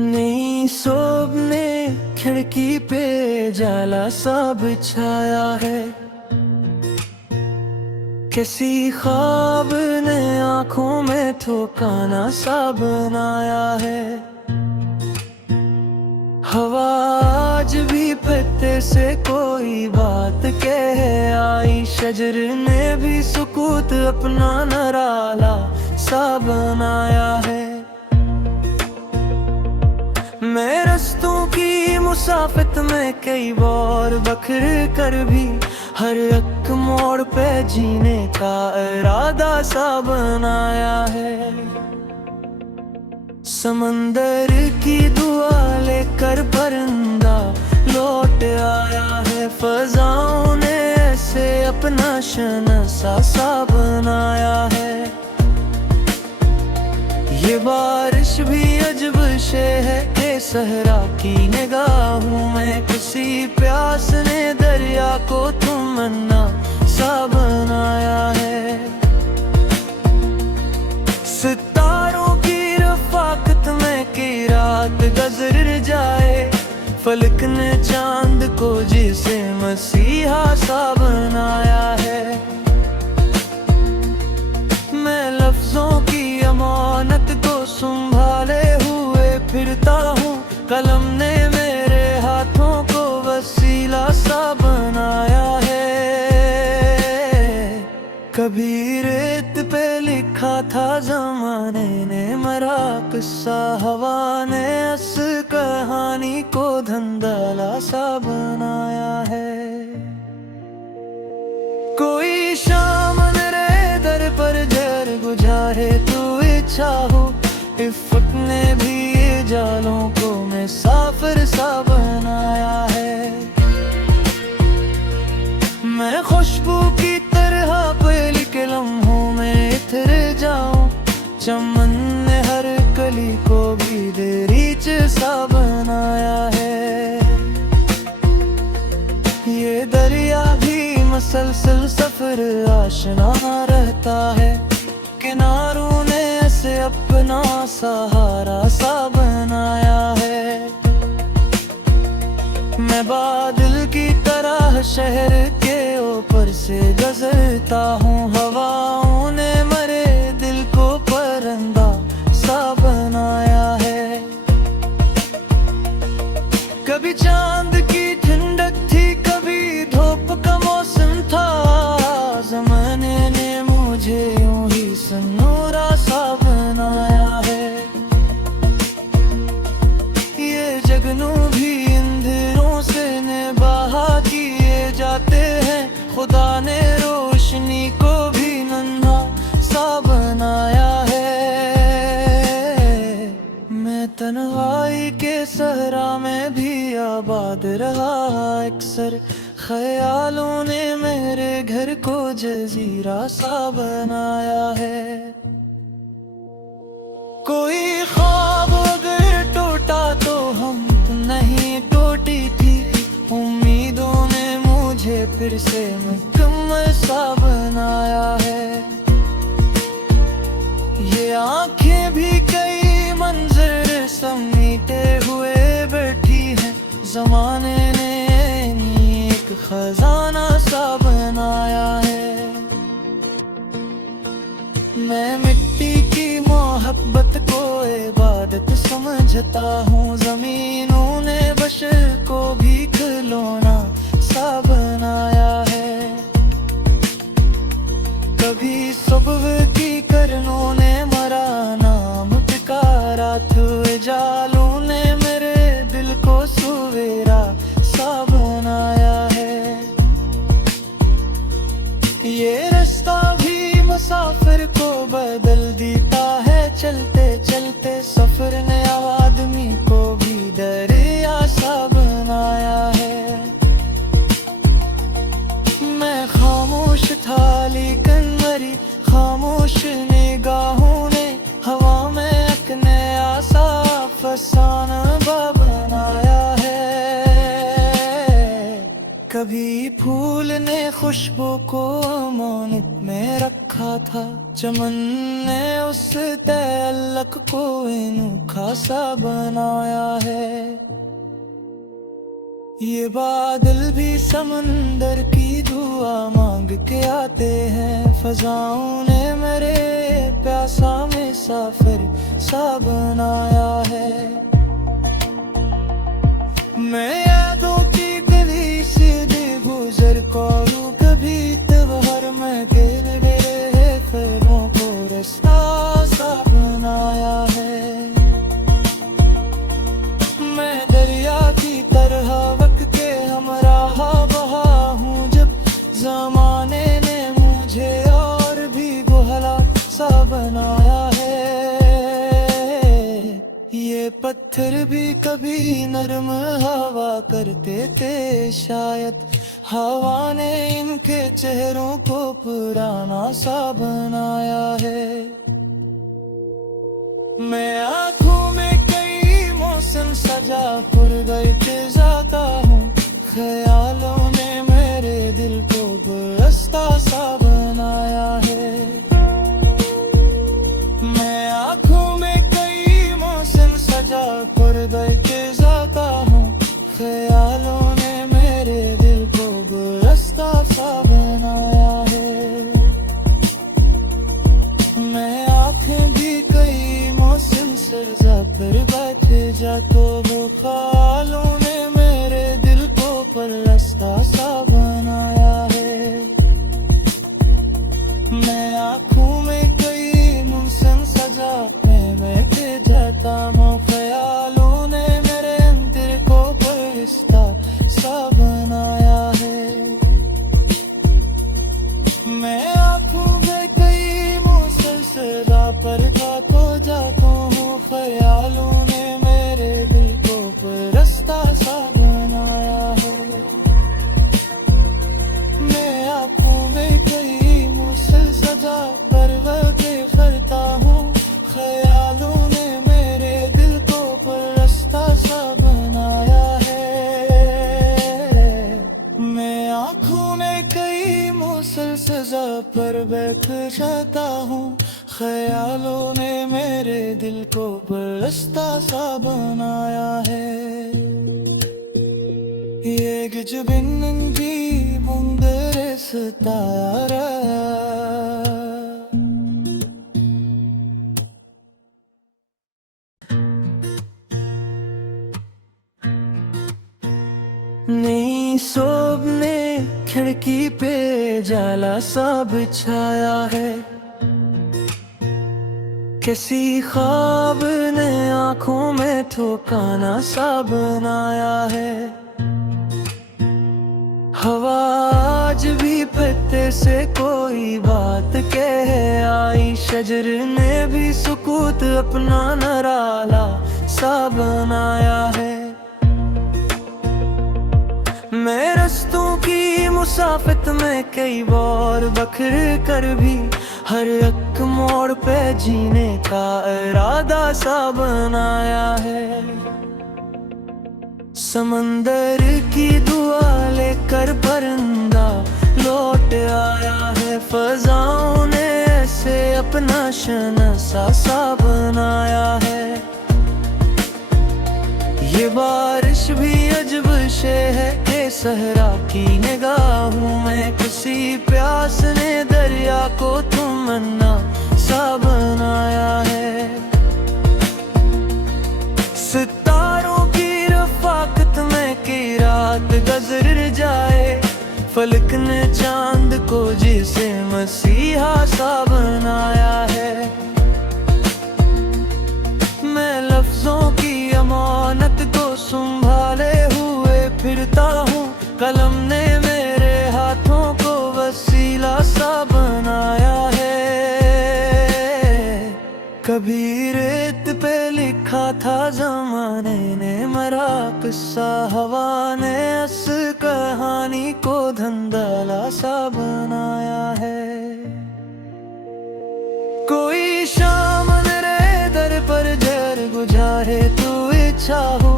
नई सोब ने खिड़की पे जाला सा बिछाया है। किसी ख्वाब ने आंखों में ठिकाना सा बनाया है। हवा आज भी पत्ते से कोई बात कह आई। शजर ने भी सुकूत अपना नराला सा बनाया है। मैं रस्तों की मुसाफित में कई बार बखर कर भी हर एक मोड़ पे जीने का इरादा सा बनाया है। समंदर की दुआ लेकर परिंदा लौट आया है। फजाओं ने ऐसे अपना शनसा सा बनाया है। ये बारिश भी अजब शे है कि सहरा की निगाहों में किसी प्यास ने दरिया को तमन्ना सा बनाया है। सितारों की रफाकत में की रात गुजर जाए। फलक ने चांद को जिसे मसीहा सा बनाया है। मैं लफ्जों की अमानत को संभाले हुए फिरता हूँ। कलम ने मेरे हाथों को वसीला सा बनाया है। कभी रेत पे लिखा था ज़माने ने मरा किस्सा। हवा ने इस कहानी को धंधला सा बनाया है। कोई शाम दर पर जर गुजारे तू इच्छा हो। इफ़्फ़त ने भी ये जालों को मुसाफिर सा बनाया है। मैं खुशबू की तरह पहली के लम्हों में इतर जाऊं। चमन ने हर कली को भी दरीच सा बनाया है। ये दरिया भी मसलसल सफर आशना रहता है। किनारों ने ऐसे अपना सहारा सा बनाया है। मैं बादल की तरह शहर के ऊपर से गुजरता हूँ। हवाओं ने मरे दिल को परिंदा सा बनाया है। कभी चांद की ठंडक थी, कभी धूप का मौसम था। ज़माने ने मुझे यूं ही सनूरा सा बनाया है। ये जगनू भी अंधेरों से निबाह किए जाते हैं। खुदा ने रोशनी को भी नन्हा सा बनाया है। मैं तन्हाई के सहरा में भी आबाद रहा अक्सर। ख्यालों ने मेरे घर को जजीरा सा बनाया है। कोई ख्वाब अगर टूटा तो हम नहीं टूटी थी। उम्मीदों ने मुझे फिर से मुकम्मल सा बनाया है। ये आंखें भी कई मंजर समीटे हुए बैठी हैं। ज़माने ने एक खजाना सा बनाया है। मैं मिट्टी की मोहब्बत को इबादत समझता हूँ। ज़मीनों ने बशर को भी खिलौना सा बनाया है। कभी सुबह की करनों ने मरा नाम पुकारा। हुए जालों ने मेरे दिल को सवेरा सा बनाया है। ये रास्ता भी मुसाफिर को बदल देता है। चलते चलते सफर ने आदमी को भी दरिया सा बनाया है। मैं खामोश था लेकिन मेरी खामोश निगाहों ने हवा में एक नया सा फसाना बनाया है। कभी फूल ने खुशबू को अमानत में रखा था। चमन ने उस तअल्लुक़ को अनोखा सा बनाया है। ये बादल भी समंदर की दुआ मांग के आते हैं। फ़ज़ाओं ने मेरे प्यासा मुसाफिर सा बनाया है। मैं यादों की गली से गुजर करूँ कभी तब हर मैं तेरे ख्यालों को रास्ता सा बनाया है। मैं दरिया की तरह वक्त के हमराह बहा हूँ जब ज़माने ने मुझे और भी गोहला सा बनाया है। ये पत्थर भी कभी नरम हवा करते थे, शायद हवा ने इनके चेहरों को पुराना सा बनाया है। मैं आँखों में कई मौसम सजा पुरगए जाता हूँ। ख्यालों ने मेरे दिल को गुलदस्ता सा बनाया है। मैं आँखों में कई मौसम सजा पुरगए जाता हूँ। ख्यालों ने मेरे दिल को गुलदस्ता सा बनाया है। मैं आँखें भी कई मौसम सजा पर बैठे जा तो वो ख्यालों ने मेरे दिल को गुलदस्ता सा बनाया है। मैं आँखों में कई मौसम सजा है बैठे जाता हूँ। ख्यालों ने मेरे दिल को गुलदस्ता सा बनाया है। मैं आँखों में कई मौसम सजा पर जाता हूँ। ख्यालों ने मेरे दिल को गुलदस्ता सा बनाया है। मैं आँखों में कई मौसम सजा पर करता हूँ। ख्यालों ने मेरे दिल को गुलदस्ता सा बनाया है। मैं आँखों में कई मौसम सजा पर बैठ जाता हूँ। ख्यालों ने मेरे दिल को गुलदस्ता सा बनाया है। ये gecenin bir munderesi tara नई सोब ने खिड़की पे जाला सा बिछाया है। किसी ख्वाब ने आंखों में ठिकाना सा बनाया है। हवा आज भी पत्ते से कोई बात कह आई। शजर ने भी सुकूत अपना नराला सा बनाया है। मैं रस्तों की मुसाफत में कई बार बखर कर भी हर एक मोड़ पे जीने का इरादा सा बनाया है। समंदर की दुआ लेकर परिंदा लौट आया है। फ़ज़ाओं ने ऐसे अपना शनासा सा बनाया है। ये बारिश भी अजब शे है कि सहरा की निगाहों में किसी प्यास ने दरिया को तमन्ना सा बनाया है। सितारों की रफ़ाकत में की रात गुज़र जाए। फलक ने चांद को जिसे मसीहा सा बनाया है। मैं लफ्ज़ों की अमानत को संभाले हुए फिरता हूँ। कलम ने मेरे हाथों को वसीला सा बनाया है। कभी रेत पे लिखा था ज़माने ने मेरा किस्सा। हवा ने इस कहानी को धंधला सा बनाया है। कोई शाम मेरे दर पर जर गुजारे तू इच्छा हो।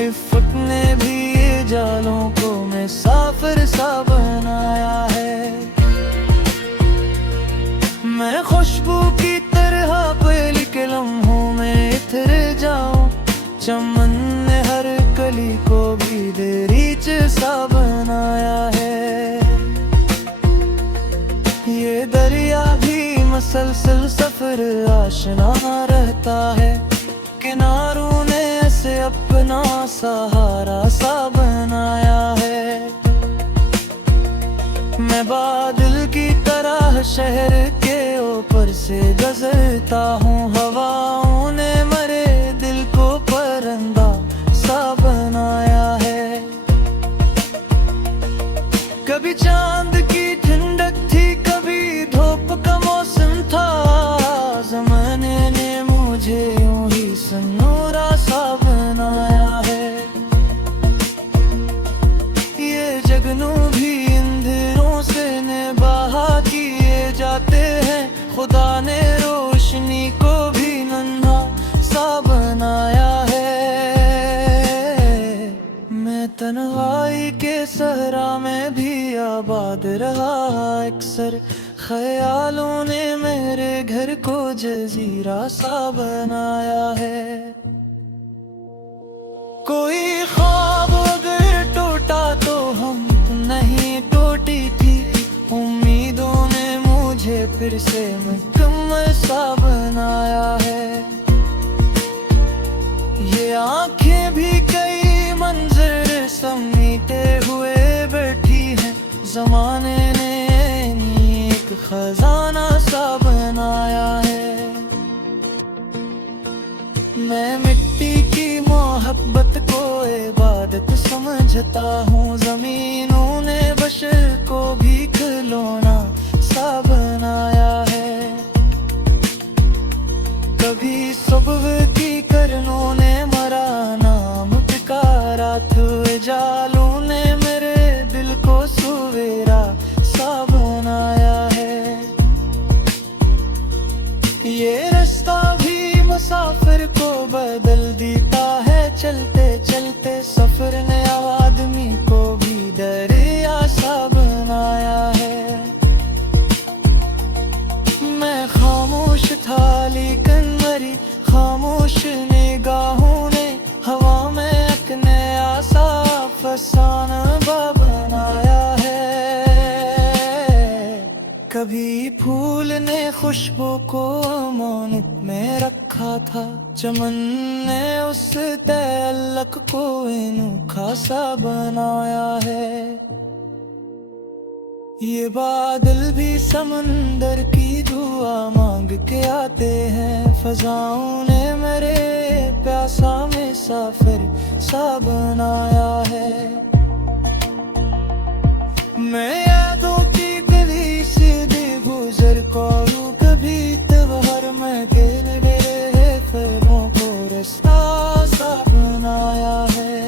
इफ़्फ़त ने भी ये जालों को मुसाफिर सा बनाया है। मैं खुशबू खुशबू की तरह पहली के लम्हों में इतर जाऊं। चमन ने हर कली को भी दरीच सा बनाया है। ये दरिया भी मसलसल सफर आशना रहता है। किनारों ने ऐसे अपना सहारा सा बनाया है। मैं बादल की तरह शहर के ऊपर से गुजरता हूँ। हवाओं ने मेरे दिल को परिंदा सा बनाया है। कभी चांद की ठंडक थी, कभी धूप का मौसम था। ज़माने ने मुझे यूं ही सन्नूरा सा बनाया है। ये जगनू भी अंधेरों से निबाह किए जाते हैं। खुदा ने रोशनी को भी नन्हा सा बनाया है। मैं तन्हाई के सहरा में भी आबाद रहा अक्सर। ख्यालों ने मेरे घर को जजीरा सा बनाया है। कोई ख्वाब अगर टूटा तो हम नहीं टूटी थी। उम्मीदों ने मुझे फिर से मुकम्मल सा बनाया है। ये आंखें भी कई मंजर समीटे हुए बैठी हैं। ज़माने ने एक खजाना सा बनाया है। मैं मिट्टी की मोहब्बत को इबादत समझता हूँ। ज़मीनों ने बशर को भी खिलौना सा बनाया है। कभी सुबह की करनों ने मरा नाम पुकारा था। जालों ने मेरे दिल को सवेरा सा बनाया है। ये रास्ता भी मुसाफिर को बदल देता है। चलते चलते सफर ने आदमी को भी दरिया सा बनाया है। मैं खामोश था लेकिन मेरी खामोश निगाहों ने हवा में एक नया सा फसाना बनाया है। कभी फूल ने खुशबू को अमानत में रखा था। चमन ने उस तअल्लुक़ को अनोखा सा बनाया है। ये बादल भी समंदर की दुआ मांग के आते हैं। फजाओं ने मेरे प्यासा मुसाफिर सा बनाया है। मैं यादों की गली से गुजर करूँ कभी त्योहार में तेरे मेरे ख्वाबों को रास्ता सा बनाया है।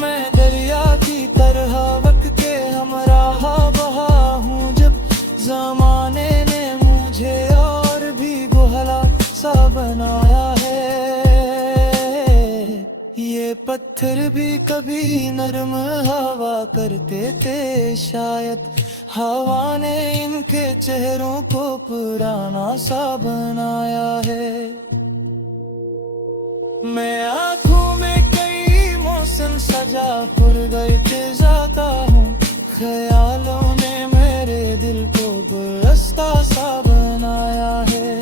मैं दरिया की तरह वक्त के हमराह बहा हूँ। जब ज़माने ने मुझे और भी गोहला सा बनाया है। ये पत्थर भी कभी नरम हवा करते थे। शायद हवा ने इनके चेहरों को पुराना सा बनाया है। मैं आँखों में कई मौसम सजा पुरगैते जाता हूँ। ख्यालों ने मेरे दिल को गुलदस्ता सा बनाया है।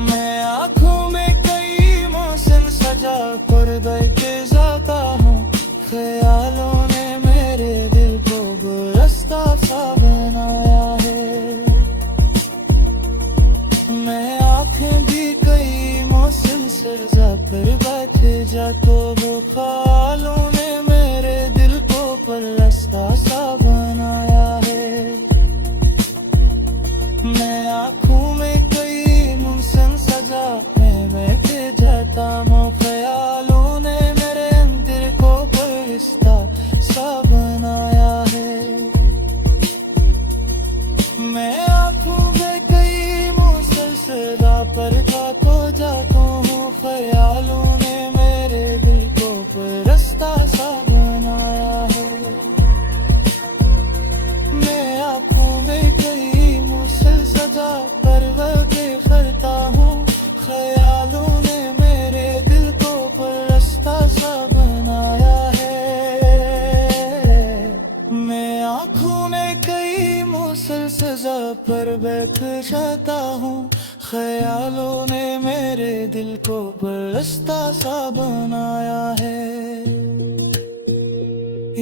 मैं आँखों में कई मौसम सजा पुरगैते जाता हूँ। ख्यालों ने मेरे दिल को गुलदस्ता सा बनाया है। मैं आँखें भी कई मौसम सजा पर बैठ जातो वो ख्यालों ने मेरे दिल को गुलदस्ता सा बनाया है। मैं आँखों में कई मौसम सजा मैं बैठ जाता हूँ। ख्यालों ने मेरे दिल को गुलदस्ता सा बनाया है। मैं आँखों में कई मौसम सजा पर जाता हूँ। ख्यालों ने मेरे दिल को गुलदस्ता सा बनाया है। मैं आँखों सजा पर बैठ जाता हूँ। ख्यालों ने मेरे दिल को बरसता सा बनाया है।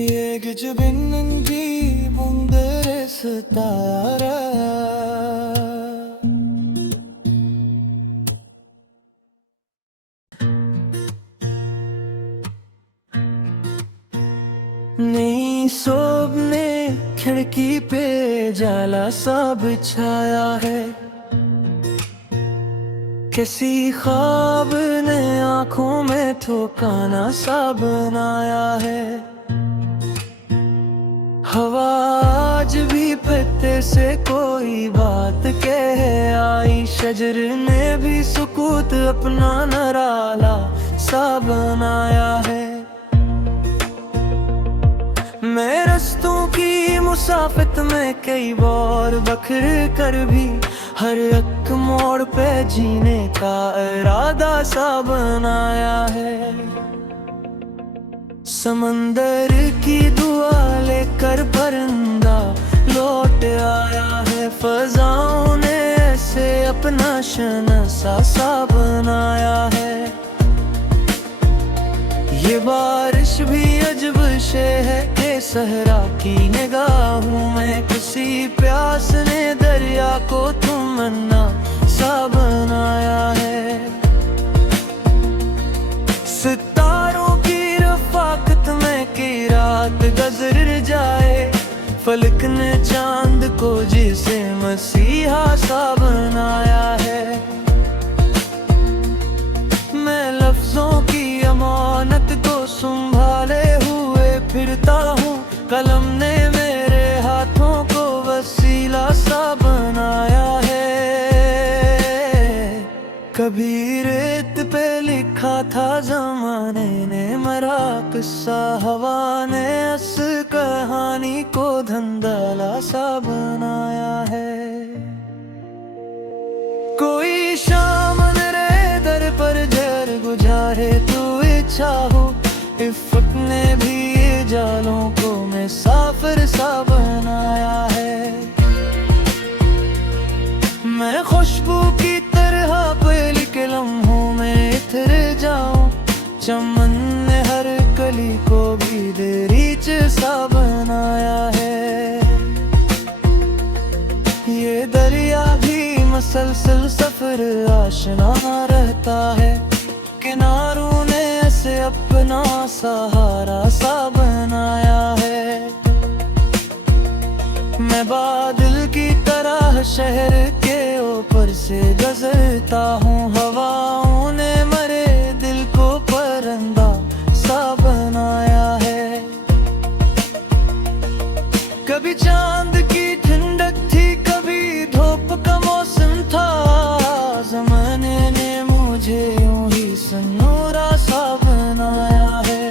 ये गिजबिन भी मुंदरे सितारा। नई सोब ने खिड़की पे जाला सा बिछाया है। किसी ख्वाब ने आंखों में ठिकाना सा बनाया है। हवा आज भी पत्ते से कोई बात कह आई। शजर ने भी सुकूत अपना नराला सा बनाया है। मैं रस्तों की मुसाफत में कई बार बखर कर भी हर एक मोड़ पे जीने का इरादा सा बनाया है। समंदर की दुआ लेकर परिंदा लौट आया है। फजाओं ने ऐसे अपना शनसा सा बनाया है। ये बारिश भी अजब शे है कि सहरा की निगाहों में किसी प्यास ने दरिया को तमन्ना सा बनाया है। सितारों की रफाकत में की रात गुजर जाए। फलक ने चांद को जिसे मसीहा सा बनाया है। मैं लफ्जों की अमानत को संभाले हुए फिरता हूँ। कलम ने मेरे हाथों को वसीला सा बनाया है। कभी रेत पे लिखा था ज़माने ने मरा किस्सा। हवा ने इस कहानी को धंधला सा बनाया है। कोई शाम दर पर जर गुजारे तू इच्छा हो। इफ़्फ़त ने भी ये जालों को मुसाफिर सा बनाया है। मैं खुशबू की तरह पहली के लम्हों में इतर जाऊं। चमन ने हर कली को भी दरीच सा बनाया है। ये दरिया भी मसलसल सफर आशना रहता है। किनारों ने ऐसे अपना सहारा सा बनाया है। मैं बादल की तरह शहर के ऊपर से गुजरता हूँ। हवाओं ने मरे दिल को परिंदा सा बनाया है। कभी चांद की ठंडक थी, कभी धूप का मौसम था। ज़माने ने मुझे यूं ही सन्नूरा सा बनाया है।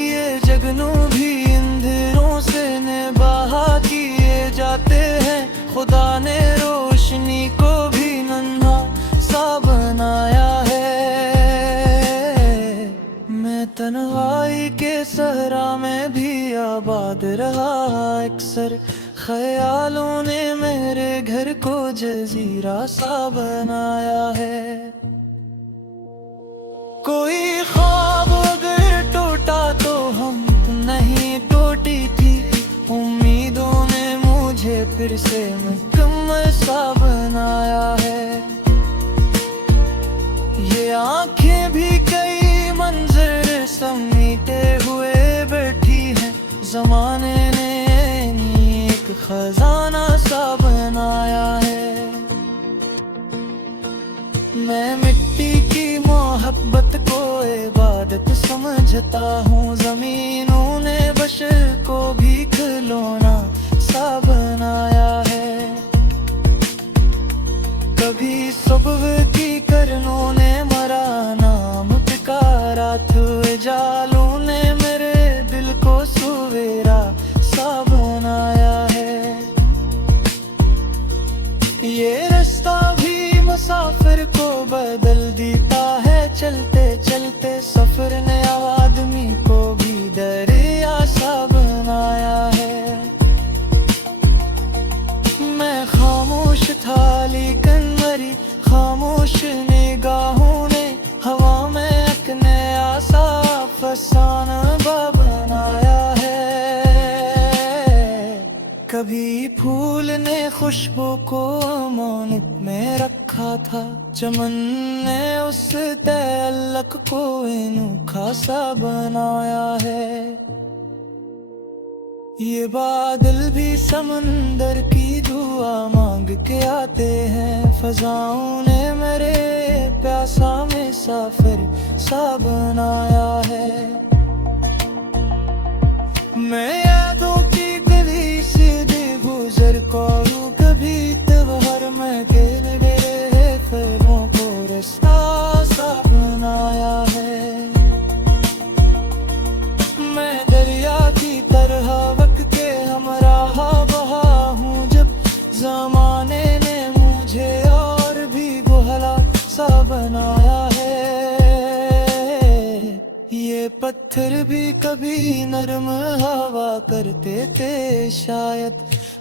ये जगनू भी अंधेरों से निबाह किए जाते हैं। खुदा ने रोशनी को भी नन्हा सा बनाया है। मैं तन्हाई के सहरा में भी आबाद रहा अक्सर। ख्यालों ने मेरे घर को जजीरा सा बनाया है। कोई ख्वाब अगर टूटा तो हम नहीं टूटी थी। उम्मीदों ने मुझे फिर से मुकम्मल सा बनाया है। ये आंखें भी कई मंजर समीटे हुए बैठी हैं। ज़माने ने एक खजाना सा बनाया है। मैं मिट्टी की मोहब्बत को इबादत समझता हूँ। ज़मीनों ने बशर को भी खिलौना सा बनाया है। कभी सुबह की करनों ने मरा नाम पुकारा। हुए जालों ने मेरे दिल को सवेरा सा बनाया है। ये रास्ता भी मुसाफिर को बदल देता है। चलते चलते सफर ने आदमी को भी दरिया सा बनाया है। कभी फूल ने खुशबू को अमानत में रखा था, चमन ने उस तअल्लुक़ को अनोखा सा बनाया है। ये बादल भी समंदर की दुआ मांग के आते हैं, फज़ाओं ने मेरे प्यासा मुसाफिर सा बनाया है। मैं यादों की गली से गुजर करूं कभी त्योहार में गिर मेरे ख्वाबों को रास्ता सा बनाया है। मैं दरिया की तरह वक्त के हमराह बहा हूँ, जब ज़माने ने मुझे और भी गोहला सा बनाया है। ये पत्थर भी कभी नरम हवा करते थे, शायद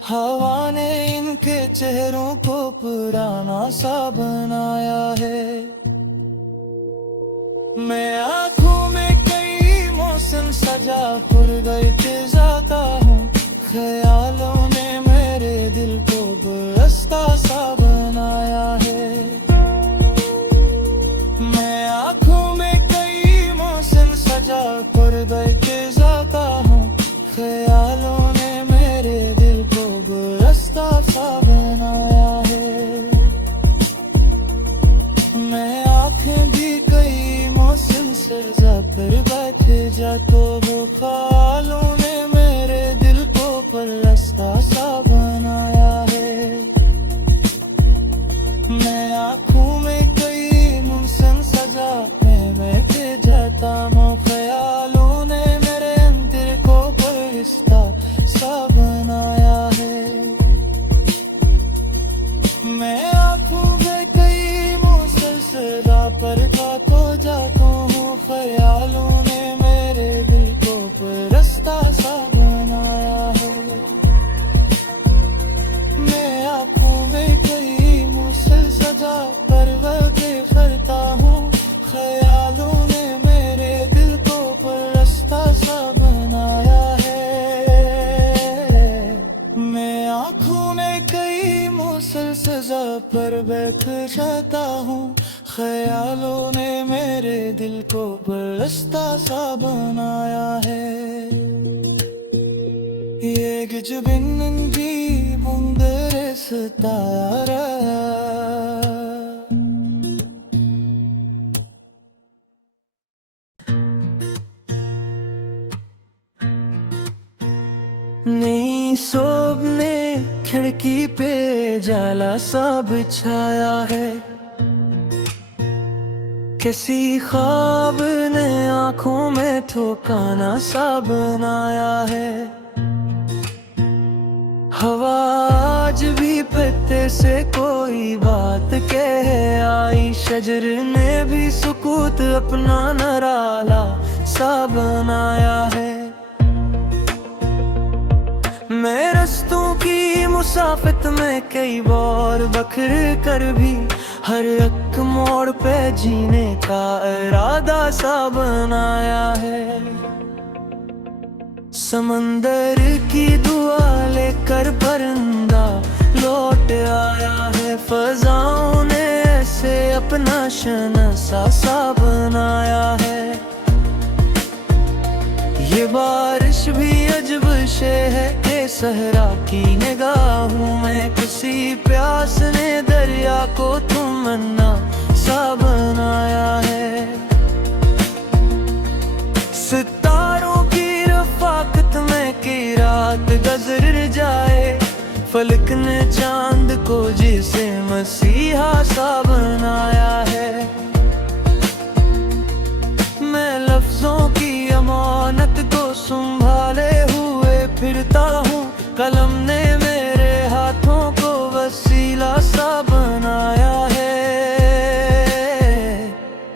हवा ने इनके चेहरों को पुराना सा बनाया है। मैं आँखों में कई मौसम सजा पुरगए जाता हूँ, ख्यालों ने मेरे दिल को गुलदस्ता सा बनाया है। मैं आँखों में कई मौसम सजा पुरगए जाता हूँ, ख्यालों ने मेरे दिल को गुलदस्ता सा बनाया है। मैं आँखें भी कई मौसम सजा कर बैठे जा, तो वो ख्यालों ने मेरे दिल को गुलदस्ता सा बनाया है। मैं आँखों में कई मौसम सजा के बैठे जाता हूँ, ख्यालों ने मेरे दिल को गुलदस्ता सा बनाया है। मैं आँखों में कई मौसम सजा पर जाता हूँ, ख्यालों ने मेरे दिल को गुलदस्ता सा बनाया है। मैं आँखों में कई मौसम सजा पर करता हूँ, ख्यालों ने मेरे दिल को गुलदस्ता सा बनाया है। मैं आँखों में कई मौसम सजा पर बैठ जाता हूँ, ख्यालों ने मेरे दिल को गुलदस्ता सा बनाया है। Gece benim bir munderesi dara नई सोब ने खिड़की पे जाला सा बिछाया है, किसी ख्वाब ने आंखों में ठिकाना सा बनाया है। हवा आज भी पत्ते से कोई बात कह आई, शजर ने भी सुकूत अपना नराला सा बनाया है। मैं रस्तों की मुसाफत में कई बार बखर कर भी हर एक मोड़ पे जीने का इरादा सा बनाया है। समंदर की दुआ लेकर परिंदा लौट आया है, फज़ाओं ने ऐसे अपना शनासा सा बनाया है। ये बारिश भी अजब शे है कि सहरा की निगाहों में किसी प्यास ने दरिया को तमन्ना सा बनाया है। सितारों की रफ़ाकत में की रात गुज़र जाए, फलक ने चांद को जिसे मसीहा सा बनाया है। मैं लफ्जों की अमानत को संभाले हुए फिरता हूँ, कलम ने मेरे हाथों को वसीला सा बनाया है।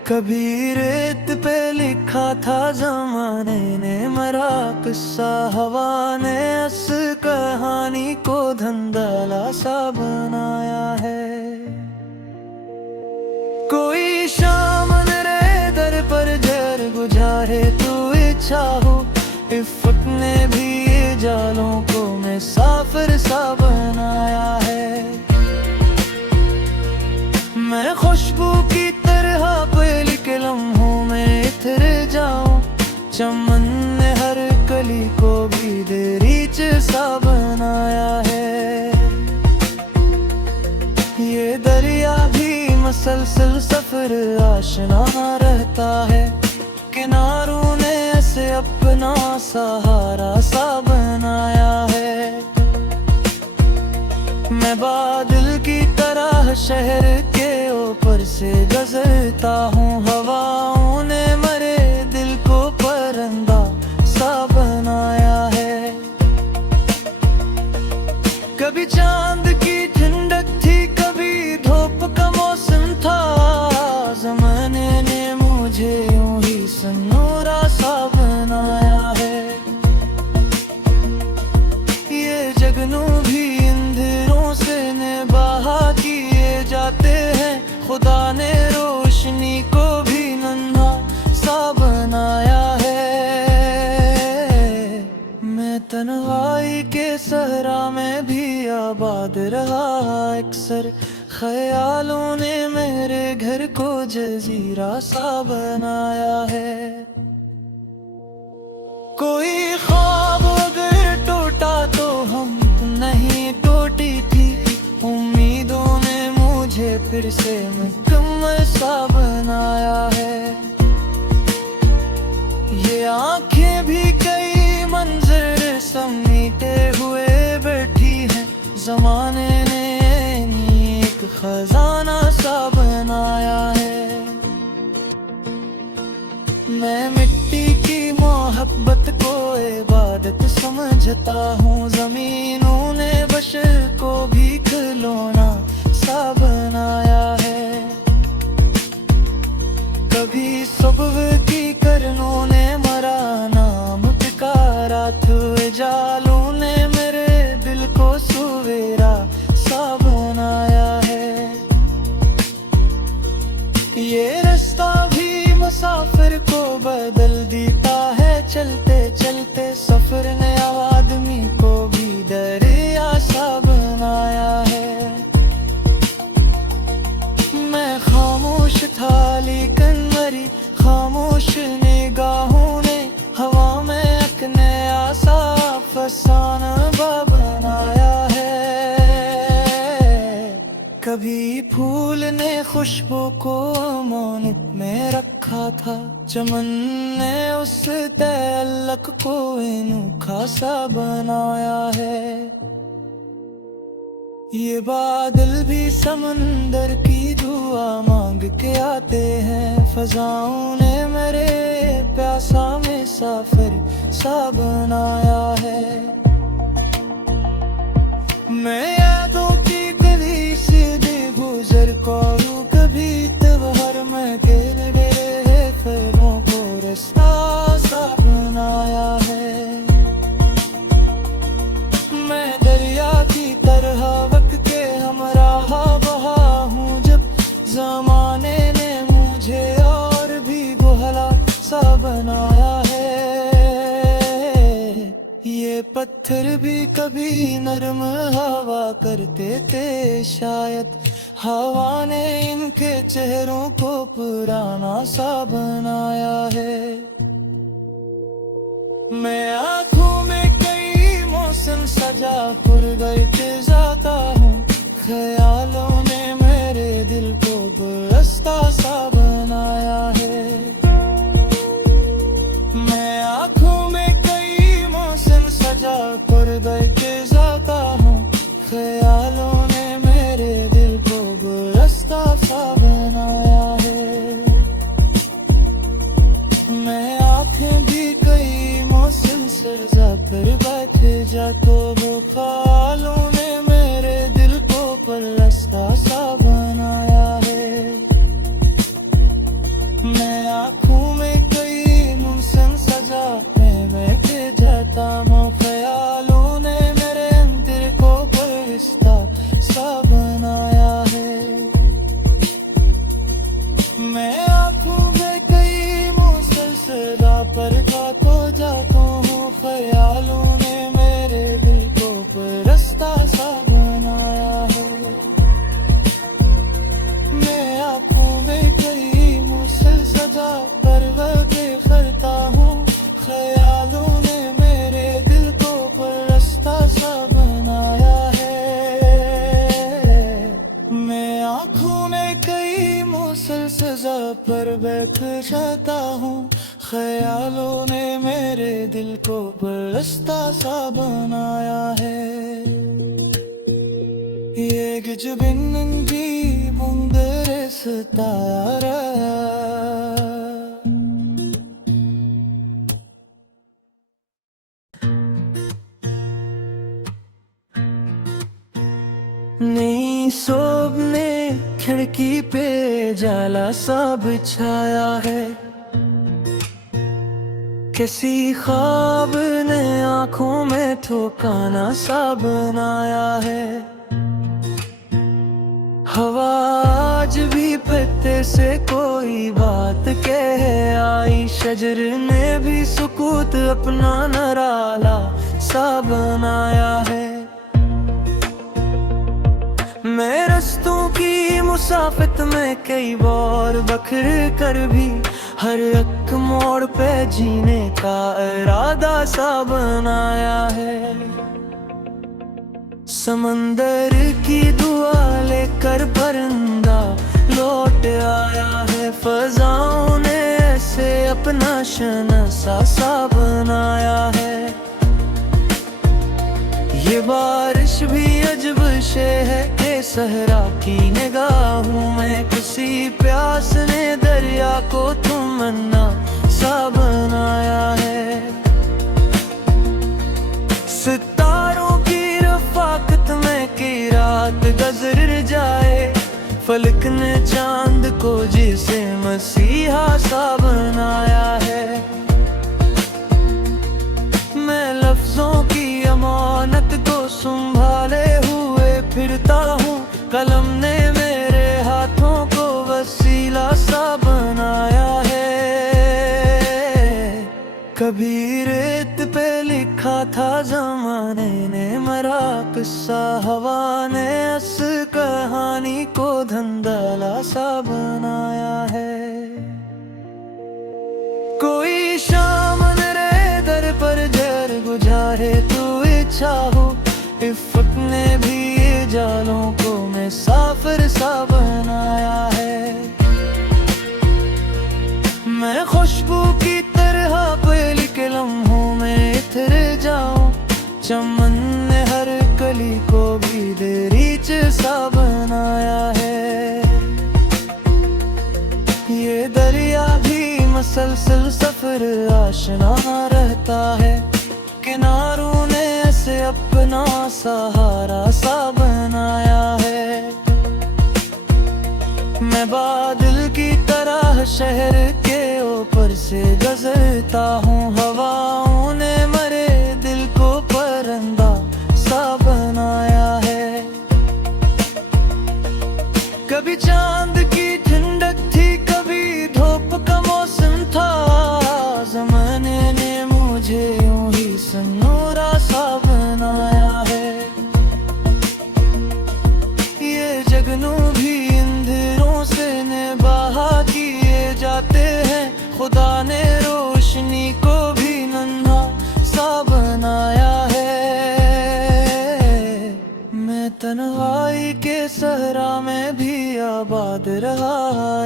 कभी रेत पे लिखा था ज़माने ने मेरा किस्सा, हवा ने इस कहानी को धंधला सा बनाया है। कोई शाम मेरे दर पर जर गुजारे तू इच्छा हो, इफ़्फ़त ने भी ये जालों को मैं मुसाफिर सा बनाया है। मैं खुशबू की तरह पहली के लम्हों में इतर जाऊं, चमन ने हर कली को भी दरीच सा बनाया है। ये दरिया भी मसलसल सफर आशना रहता है, किनारों ने ऐसे अपना सहारा सा बनाया है। मैं बादल की तरह शहर के ऊपर से गुजरता हूँ, हवाओं ने मरे दिल को परिंदा सा बनाया है। कभी चांद की ठंडक थी, कभी धूप का मौसम था, ज़माने ने मुझे यूं ही सन्नूरा सा बनाया है। ये जगनू भी अंधेरों से निबाह किए जाते हैं, खुदा ने रोशनी को भी नन्हा सा बनाया है। मैं तन्हाई के सहरा में भी आबाद रहा अक्सर, ख्यालों ने मेरे घर को जजीरा सा बनाया है। कोई ख्वाब अगर टूटा तो हम नहीं टूटी थी, उम्मीदों ने मुझे फिर से मुकम्मल सा बनाया है। ये आंखें भी कई मंजर समीटे हुए बैठी हैं, ज़माने ने एक खजाना सा बनाया है। मैं मिट्टी की मोहब्बत को इबादत समझता हूँ, ज़मीनों ने बशर को भी खिलौना सा बनाया है। कभी सुबह की करनों ने मरा नाम पुकारा, तो जालों ने मेरे दिल को सवेरा सा बनाया है। ये रास्ता भी मुसाफिर को बदल देता है, चलते चलते सफर ने आदमी को भी दरिया सा बनाया है। मैं खामोश था लेकिन मेरी खामोश निगाहों ने हवा में एक नया सा फसाना बनाया है। कभी फूल ने खुशबू को अमानत में रखा था, चमन ने उस तअल्लुक़ को अनोखा सा बनाया है। ये बादल भी समंदर की दुआ मांग के आते हैं, फजाओं ने मेरे प्यासा मुसाफिर सा बनाया है। मैं यादों की गली से दे गुजर करूं, कभी त्योहार में तेरे मेरे फलों को रास्ता सा बनाया है। मैं दरिया की तरह वक्त के हमराह बहा हूँ, जब ज़माने ने मुझे और भी गोहला सा बनाया है। ये पत्थर भी कभी नरम हवा करते थे, शायद हवा ने इनके चेहरों को पुराना सा बनाया है। मैं आँखों में कई मौसम सजा पुरगट जाता हूँ, ख्यालों ने मेरे दिल को गुलदस्ता सा बनाया है। मैं आँखों में कई मौसम सजा पुरगट जाता हूँ, ख्यालों ने मेरे दिल को गुलदस्ता सा बनाया है। मैं आँखें भी कई मौसम सजा पर बैठ जा, तो वो ख्यालों ने मेरे दिल को पर बिछाता हूँ। ख्यालों ने मेरे दिल को बरसता सा बनाया है। Gece benim bir bunları tara. नई सोब ने खिड़की पे जाला सा बिछाया है। किसी ख्वाब ने आंखों में ठिकाना सा बनाया है। हवा आज भी पत्ते से कोई बात कह आई। शजर ने भी सुकूत अपना नराला सा बनाया है। मैं रस्तों की मुसाफिर में कई बार बखर कर भी हर एक मोड़ पे जीने का इरादा सा बनाया है। समंदर की दुआ लेकर परिंदा लौट आया है। फजाओं ने ऐसे अपना शनसा सा बनाया है। ये बारिश भी अजब शे है कि सहरा की निगाहों में किसी प्यास ने दरिया को तमन्ना सा बनाया है। सितारों की रफाकत में की रात गुजर जाए। फलक ने चांद को जिसे मसीहा सा बनाया है। मैं लफ्जों की अमानत को संभाले हुए फिरता हूँ। कलम ने मेरे हाथों को वसीला सा बनाया है। कभी रेत पे लिखा था ज़माने ने मरा किस्सा। हवा ने इस कहानी को धंधला सा बनाया है। कोई शाम रे दर पर जर गुजारे तू इच्छा हो। इफ़्फ़त ने भी ये जालों को मुसाफिर सा बनाया है। मैं खुशबू की तरह पहली के लम्हों में इतर जाऊं। चमन ने हर कली को भी दरीच सा बनाया है। ये दरिया भी मसलसल सफर आशना रहता है। किनारों ने ऐसे अपना सहारा सा बनाया है। मैं बादल की तरह शहर के ऊपर से गुजरता हूँ। हवाओं ने मरे दिल को परिंदा सा बनाया है। कभी चांद की ठंडक थी, कभी धूप का मौसम था। ज़माने ने मुझे यूं ही सन्नूरा सा बनाया है। ये जगनू भी अंधेरों से निबाह किए जाते हैं। खुदा ने रोशनी को भी नन्हा सा बनाया है। मैं तन्हाई के सहरा में भी आबाद रहा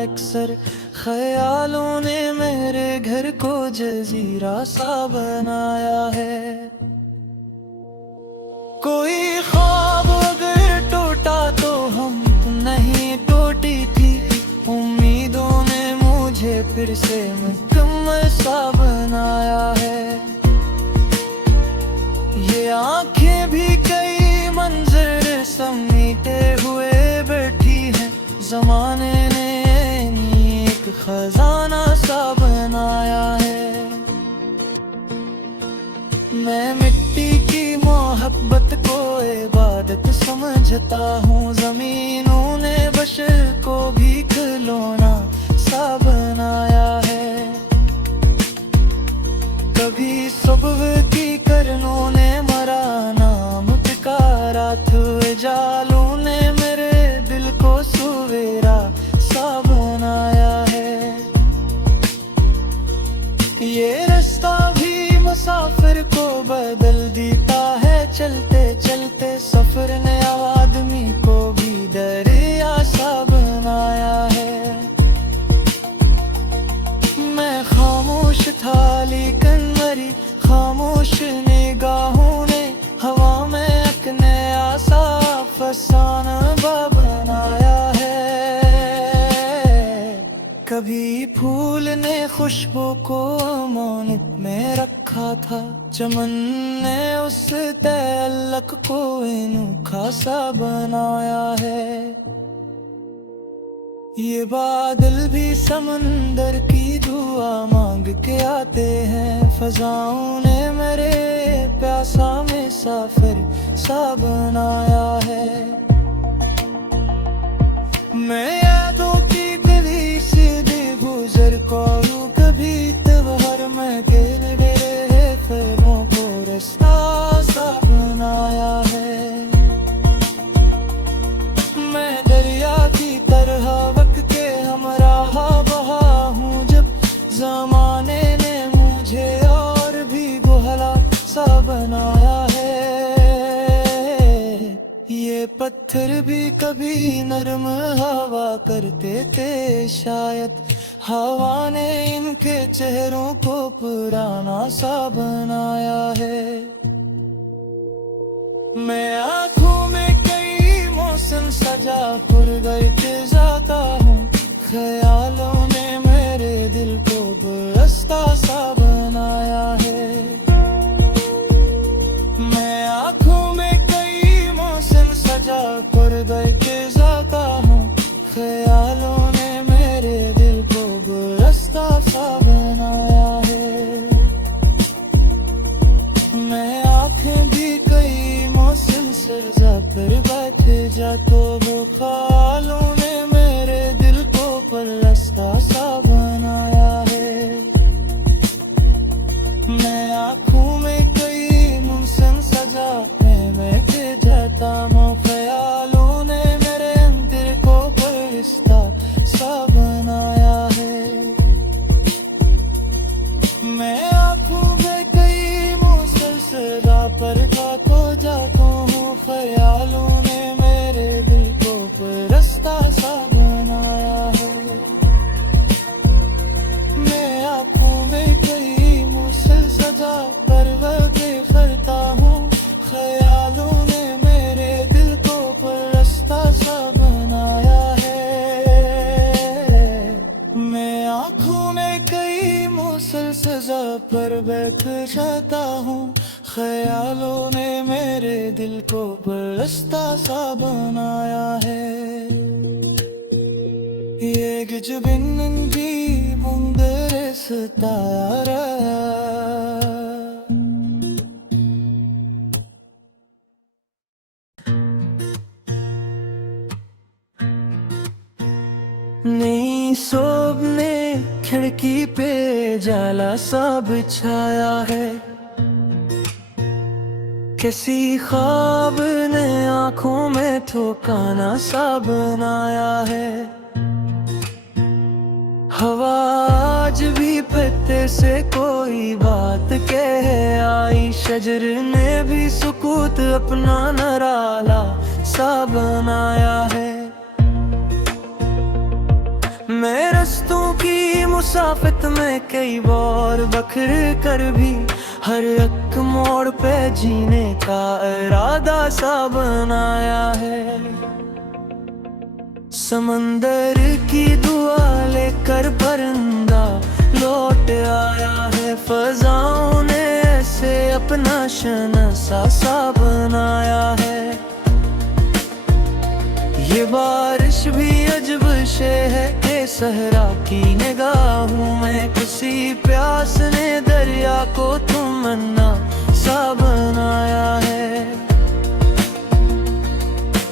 अक्सर। ख्यालों ने मेरे घर को जजीरा सा बनाया है। कोई ख्वाब अगर टूटा तो हम नहीं टूटी थी। उम्मीदों ने मुझे फिर से मुकम्मल सा बनाया है। ये आंखें भी कई मंजर समेटे हुए बैठी हैं। ज़माने ने एक खजाना सा बनाया है। मैं मिट्टी की मोहब्बत को इबादत समझता हूँ। ज़मीनों ने बशर को भी खिलौना सा बनाया है। कभी सुबह की करनों ने मरा नाम पुकारा था। जालों ने मेरे दिल को सवेरा सा बनाया है। ये रास्ता भी मुसाफिर को बदल देता है। चलते चलते सफर ने आदमी को भी दरिया सा बनाया है। फसाना बनाया है। कभी फूल ने खुशबू को अमानत में रखा था, चमन ने उस तअल्लुक़ को अनोखा सा बनाया है। ये बादल भी समंदर की दुआ मांग के आते हैं, फजाओं ने मेरे प्यासा मुसाफिर सा बनाया है। मैं यादों की गली से गुजर करूं कभी त्योहार में तेरे मेरे ख्वाबों को रास्ता सा बनाया है। मैं दरिया की तरह वक्त के हमराह बहा हूँ, जब ज़माने ने मुझे और भी गोहला सा बनाया है। ये पत्थर भी कभी नरम हवा करते थे, शायद हवा ने इनके चेहरों को पुराना सा बनाया है। मैं आँखों में कई मौसम सजा कर गए जाता हूँ, ख्यालों ने मेरे दिल को बरसता सा बनाया है। मैं आँखों में कई मौसम सजा कर गए जाता हूँ, ख्यालों ने मेरे दिल को बरसता सा बनाया है। मैं आँखें भी कई मौसम सजा कर बैठ जा, तो वो ख्यालों ने मेरे दिल को परस्ता सा बनाया है। मैं आँखों में कई मौसम सजा मैं बैठ जाता हूँ, ख्यालों ने मेरे दिल को परस्ता सा बनाया है। मैं आँखों में कई मौसम सजा पर तो जाता हूँ, ख्यालों ने मेरे दिल को परस्ता सा बनाया है। मैं आँखों में कई मौसम सजा परवाज़ें करता हूँ, ख्यालों ने मेरे दिल को परस्ता सा बनाया है। मैं आँखों में कई मौसम सजा पर बैठ जाता हूँ, ख्यालों ने मेरे दिल को बरसता सा बनाया है। Gece benim bir munderesi tara. नई सोब ने खिड़की पे जाला सा बिछाया है, किसी ख्वाब ने आंखों में ठिकाना सा बनाया है। हवा आज भी पत्ते से कोई बात कह आई, शजर ने भी सुकूत अपना नराला सा बनाया है। मैं रस्तों की मुसाफत में कई बार बखर कर भी हर एक मोड़ पे जीने का इरादा सा बनाया है। समंदर की दुआ लेकर परिंदा लौट आया है, फजाओं ने ऐसे अपना शनासा सा बनाया है। ये बारिश भी अजब शे है कि सहरा की निगाहों में किसी प्यास ने दरिया को तमन्ना सा बनाया है।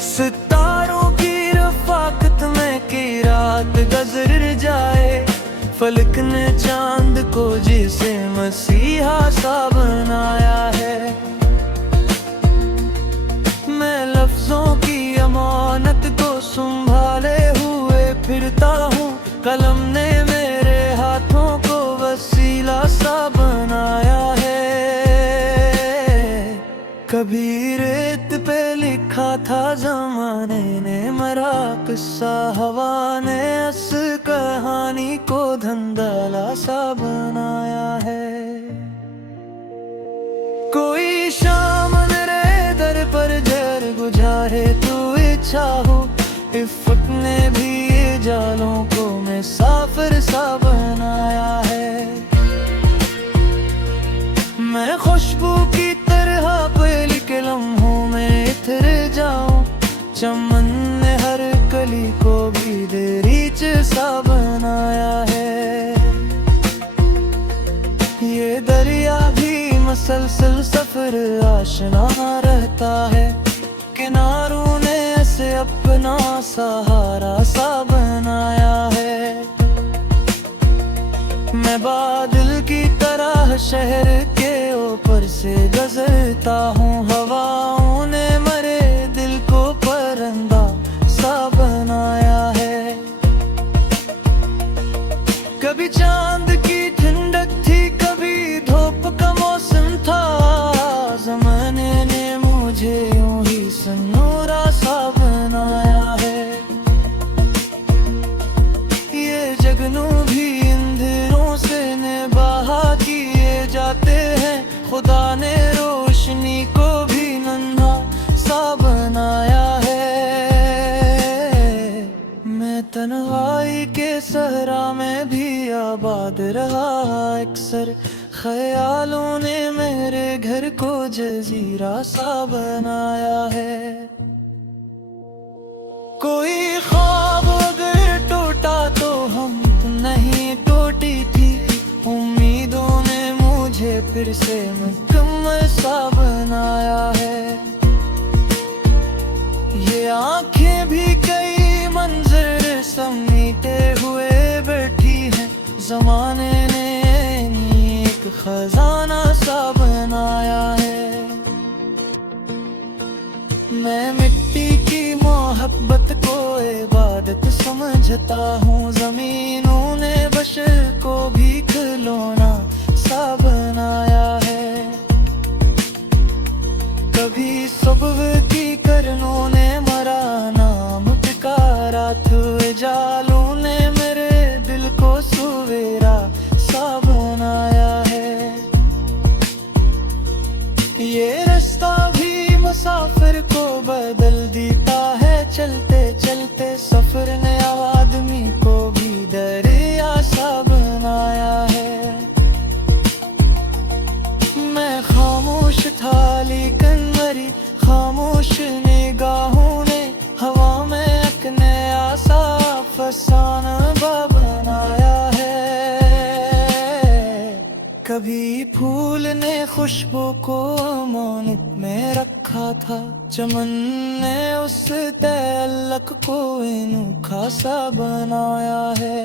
सितारों की रफाकत में की रात गुजर जाए, फलक ने चांद को जिसे मसीहा सा बनाया है। मैं लफ्जों की अमानत को संभाले हुए फिरता हूँ, कलम ने मेरे हाथों को वसीला सा बनाया है। कभी रेत पे लिखा था ज़माने ने मेरा किस्सा, हवा ने इस कहानी को धंधला सा बनाया है। कोई शाम मेरे दर पर जर गुजारे तू चाहूं। इफ़्फ़त ने भी ये जालों को मुसाफिर सा बनाया है। मैं खुशबू की तरह पहली के लम्हों में इतर जाऊं। चमन ने हर कली को भी दरीच सा बनाया है। ये दरिया भी मसलसल सफर आशना रहता है। किनारों ने ऐसे अपना सहारा सा बनाया है। मैं बादल की तरह शहर के ऊपर से गुजरता हूँ। हवाओं ने मरे दिल को परिंदा सा बनाया है। कभी चांद की ठंडक थी, कभी धूप का मौसम था। ज़माने ने मुझे यूं ही सन्नूरा सा बनाया है। ये जगनू भी अंधेरों से निबाह किए जाते हैं। खुदा ने रोशनी को भी नन्हा सा बनाया है। मैं तन्हाई के सहरा में भी आबाद रहा अक्सर। ख्यालों ने मेरे घर को जजीरा सा बनाया है। कोई ख्वाब अगर टूटा तो हम नहीं टूटी थी। उम्मीदों ने मुझे फिर से मुकम्मल सा बनाया है। ये आंखें भी कई मंजर समेटे हुए बैठी हैं। ज़माने ने एक खजाना सा बनाया है। मैं मिट्टी की मोहब्बत को इबादत समझता हूँ। ज़मीनों ने बशर को भी खिलौना सा बनाया है। कभी सुबह की करनों ने मरा नाम पुकारा था। जालों ने मेरे दिल को सवेरा सा बनाया है। ये रास्ता भी मुसाफिर को बदल देता है। चलते चलते सफर ने आदमी को भी दरिया सा बनाया है। मैं खामोश था लेकिन मेरी खामोश निगाहों ने हवा में एक नया सा फसाना बनाया है। कभी फूल ने खुशबू को अमानत में रखा था। चमन ने उस तअल्लुक़ को अनोखा सा बनाया है।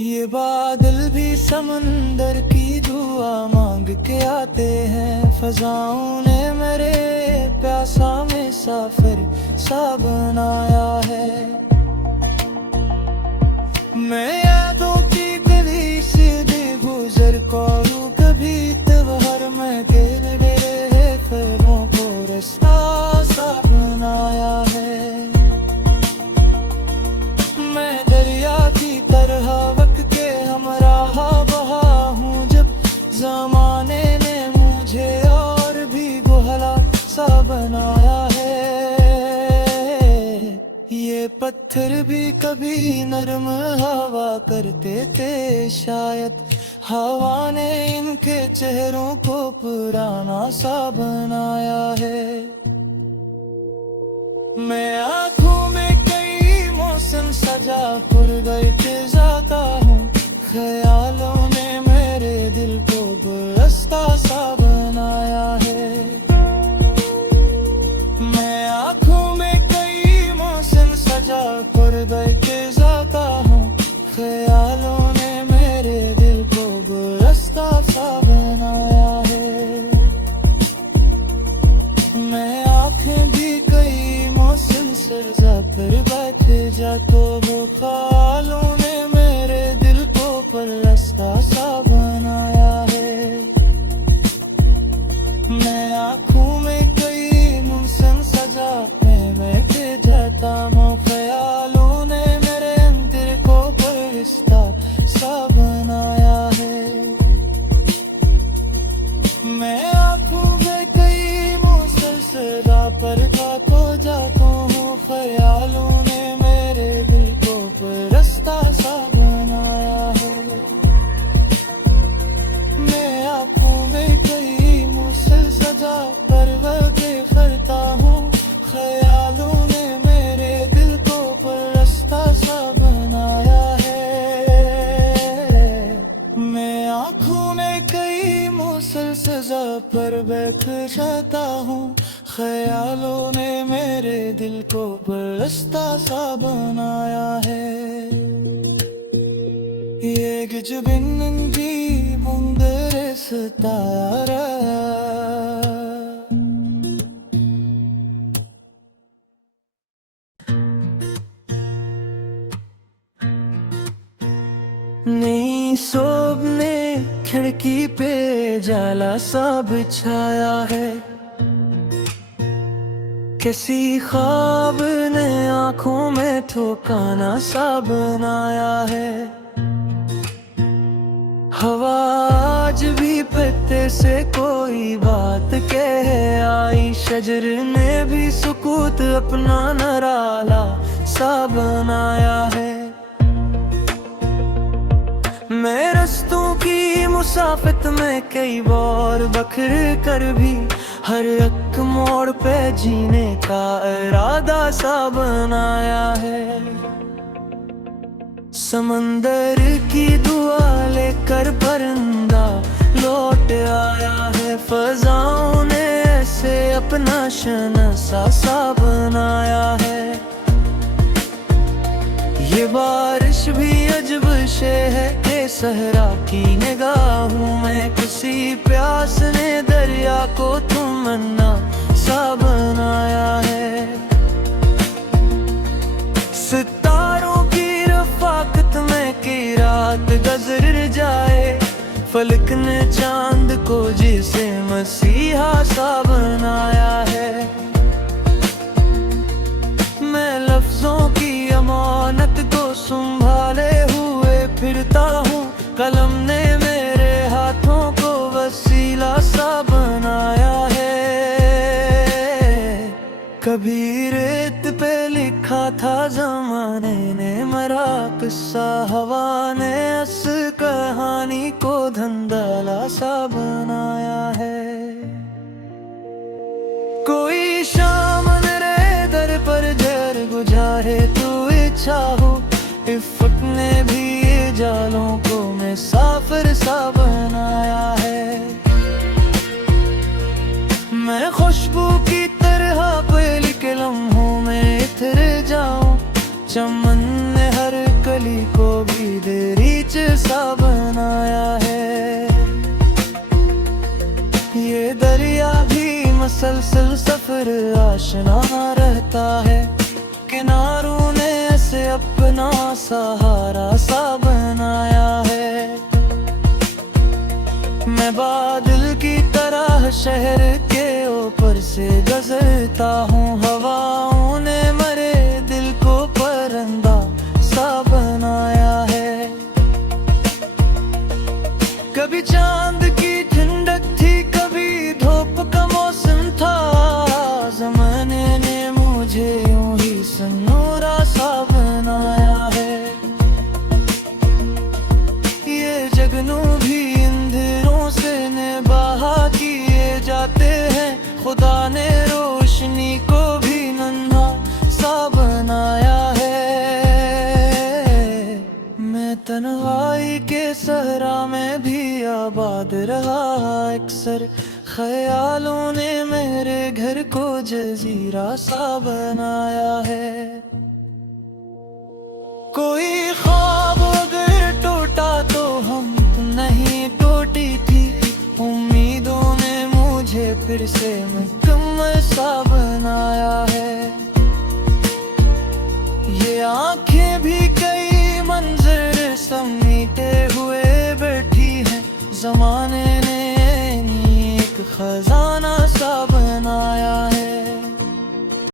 ये बादल भी समंदर की दुआ मांग के आते हैं। फजाओं ने मेरे प्यासा मुसाफिर सा बनाया है। मैं यादों की गली से गुजर करूं कभी त्योहार में तेरे मेरे ख्यालों को रास्ता सा बनाया है। मैं दरिया की तरह वक्त के हमराह बहा हूँ। जब ज़माने ने मुझे और भी गोहला सा बनाया है। ये पत्थर भी कभी नरम हवा करते थे। शायद हवा ने इनके चेहरों को पुराना सा बनाया है। मैं आँखों में कई मौसम सजा पुरगए जाता हूँ। ख्यालों ने मेरे दिल को गुलदस्ता सा बनाया है। मैं आँखों में कई मौसम सजा पुरगए जाता हूँ। ख्यालों ने मेरे दिल को गुलदस्ता सा बनाया है। मैं आँखें भी कई मौसम सजा पर बैठ जा तो वो ख्यालों ने मेरे दिल को गुलदस्ता सा बनाया है। मैं आँखों में कई मौसम सजा में बैठ जाता हूँ। ख्यालों ने मेरे दिल को गुलदस्ता सा बनाया है। मैं आँखों में कई मौसम सजा पर बैठ जाता हूँ। ख्यालों ने मेरे दिल को बरसता सा बनाया है। ये gecenin bir munderesi tara नई सोब ने खिड़की पे जाला सा बिछाया है। किसी ख्वाब ने आंखों में ठिकाना सा बनाया है। हवा आज भी पत्ते से कोई बात कह आई। शजर ने भी सुकूत अपना नराला सा बनाया है। मैं रस्तों की मुसाफिर में कई बार बखर कर भी हर एक मोड़ पे जीने का इरादा सा बनाया है। समंदर की दुआ लेकर परिंदा लौट आया है। फजाओं ने ऐसे अपना शनसा सा बनाया है। ये बारिश भी अजब शे है कि सहरा की निगाहों में किसी प्यास ने दरिया को तमन्ना सा बनाया है। सितारों की रफाकत में की रात गुजर जाए। फलक ने चांद को जिसे मसीहा सा बनाया है। मैं लफ्जों की अमानत को संभाले हुए फिरता हूँ। कलम ने मेरे हाथों को वसीला सा बनाया है। कभी रेत पे लिखा था ज़माने ने मेरा किस्सा। हवा ने इस कहानी को धंधला सा बनाया है। कोई शाम मेरे दर पर जर गुजारे तू इच्छा हो। इफ़्फ़त ने भी ये जालों को मुसाफिर सा बनाया है। मैं खुशबू की तरह पहली के लम्हों में इतर जाऊं। चमन ने हर कली को भी दरीच सा बनाया है। ये दरिया भी मसलसल सफर आशना रहता है। किनारों ने ऐसे अपना सहारा सा बनाया है। मैं बादल की तरह शहर के ऊपर से गुजरता हूँ। हवाओं ने मेरे दिल को परिंदा सा बनाया है। कभी चांद की ठंडक थी, कभी धूप का मौसम था। ज़माने ने मुझे यूं ही सनूरा सा बनाया है। ये जगनू भी अंधेरों से निबाह किए जाते हैं। खुदा ने रोशनी को भी नन्हा सा बनाया है। मैं तन्हाई के सहरा में भी आबाद रहा अक्सर। ख्यालों ने मेरे घर को जजीरा सा बनाया है। कोई ख्वाब अगर टूटा तो हम नहीं टूटी थी। उम्मीदों ने मुझे फिर से मुकम्मल सा बनाया है। ये आंखें भी कई मंजर समीटे हुए बैठी हैं। ज़माने ने एक खजाना